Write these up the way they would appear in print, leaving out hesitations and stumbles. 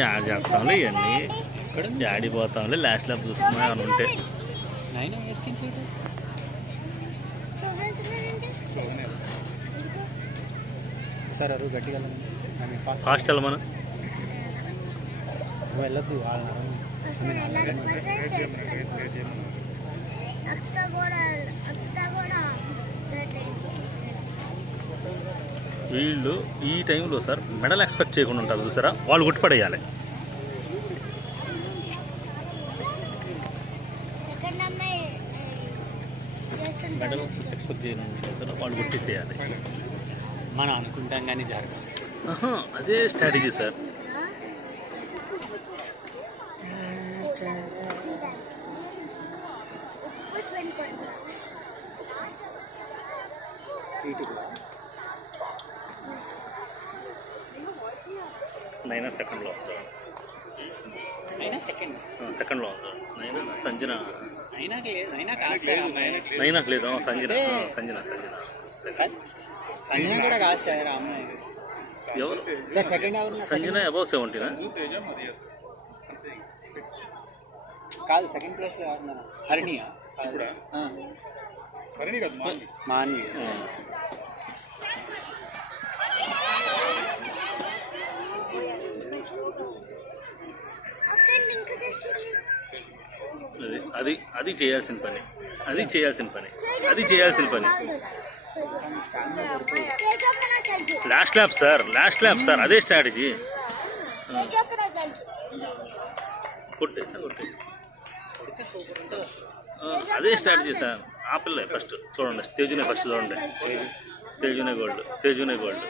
Add చేస్తాంలే ఇవన్నీ ఇక్కడ ఆడిపోతాంలే last lab చూసుకున్నా అని ఉంటే సార్ అరు గట్టిగా ఫాస్ట్ వెళ్ళమను వెళ్ళద్దు వీళ్ళు ఈ టైంలో సార్ మెడల్ ఎక్స్పెక్ట్ చేయకుండా ఉంటారు చూసారా, వాళ్ళు కొట్టుపడేయాలి. మెడల్ ఎక్స్పెక్ట్ చేయకుండా సార్ వాళ్ళు కొట్టేసేయాలి. మనం అనుకుంటాం కానీ జరగాలి. అదే స్ట్రాటజీ సార్. నైనా సెకండ్లో వస్తాడు. సెకండ్లో వస్తాడు. సంజన నైనాకు లేదు, సంజన కూడా కాదు సార్. ఎవరు సార్ సెకండ్ సంజన అబౌవ్ 70 కాదు, సెకండ్ ప్లేస్ హరిణియా మాన్వి. అది చేయాల్సిన పని. లాస్ట్ ల్యాప్ సార్ అదే స్ట్రాటజీ. అదే స్ట్రాటజీ సార్. ఆ పిల్ల ఫస్ట్ చూడండి, తేజునే ఫస్ట్ చూడండి. తేజునే గోల్డ్.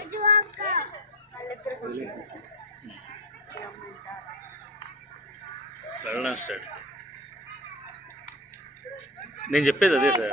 వెళ్ళడం స్టార్ట్. నేను చెప్పేది అదే సార్.